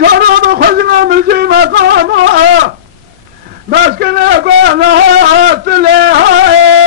كانوا بخزنا من زي مقامه مسكنه قناة تليها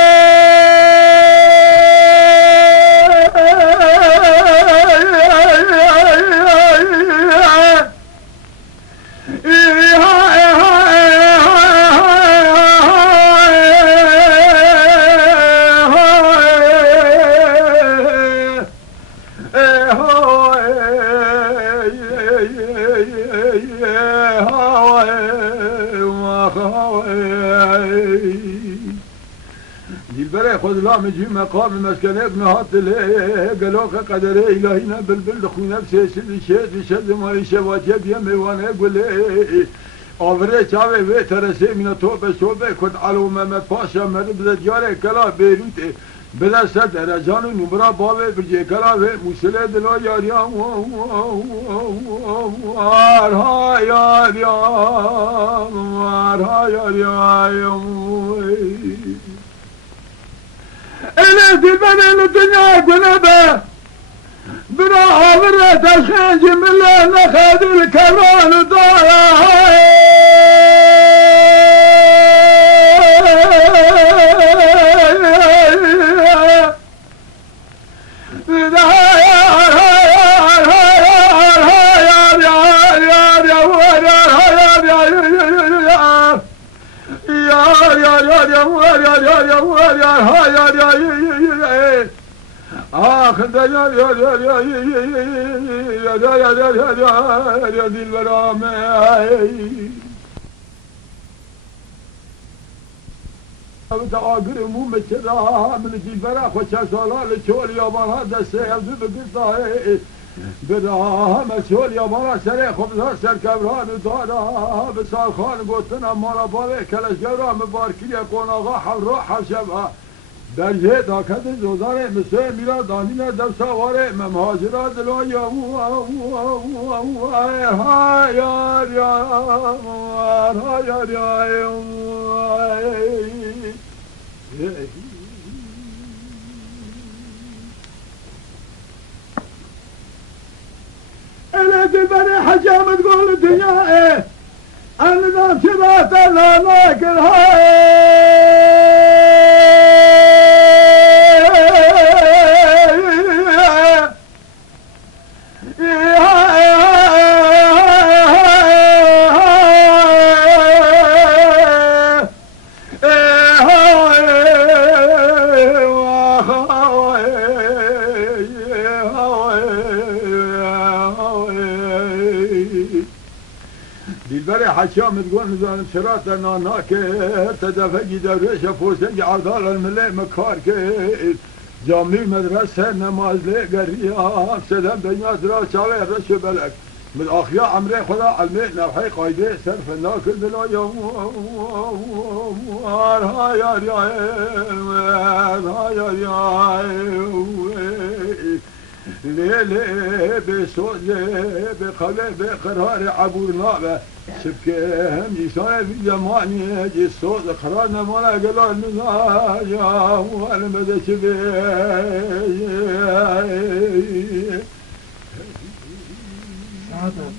خذ لا مجي مقام مسكنك نهات له قالوك قدر إلهينا بالبلد خو نفسي سيد شد شد مالي شواتي بيم وانا يقول آوره چاوه و ترسه من توبه صوبه کد علومه پاشا مرد بده دیاره کلا بیروته بده سر درجانو نمرا باوه برجه کلا و موسله دلا یاریا وارها یاریا وارها یاریا انا دلبن الدنيا قلبه برا عبرة الخنج من نخذ الكران ضايع يا دي البرامة تعاقر مو مشرها من جي برا خوشا سالال شول يا مرا دسه يبدو بقصة براها مشول يا مرا سري خبزها سر كبران دارها بسال خان قوتنا مرا بالي كلاش جورا مباركي يكون آغا حورا حشبها درجه داکت زوداره مثل میرا دانین دو سواره ممهاجرا دلو یا ها یار انا دلبر حجام تقول الدنيا انا نام شبات لا ناكل حشام تقول نزال شرات نانا كير تدفقي درويش فوسنج عردال الملي مكار كير جامي مدرسة نماز لي قرية سدم دنيا درا شاوي رش بلك من أخيا عمري خدا علمي نوحي قايدة سرف الناكل دلا يوم هاي ليلي بصوت بقلب بقرار عبورنا شبكهم يساوي في جمعني جي الصوت قرارنا مولا قلال نزايا وانا مدى شبي هذا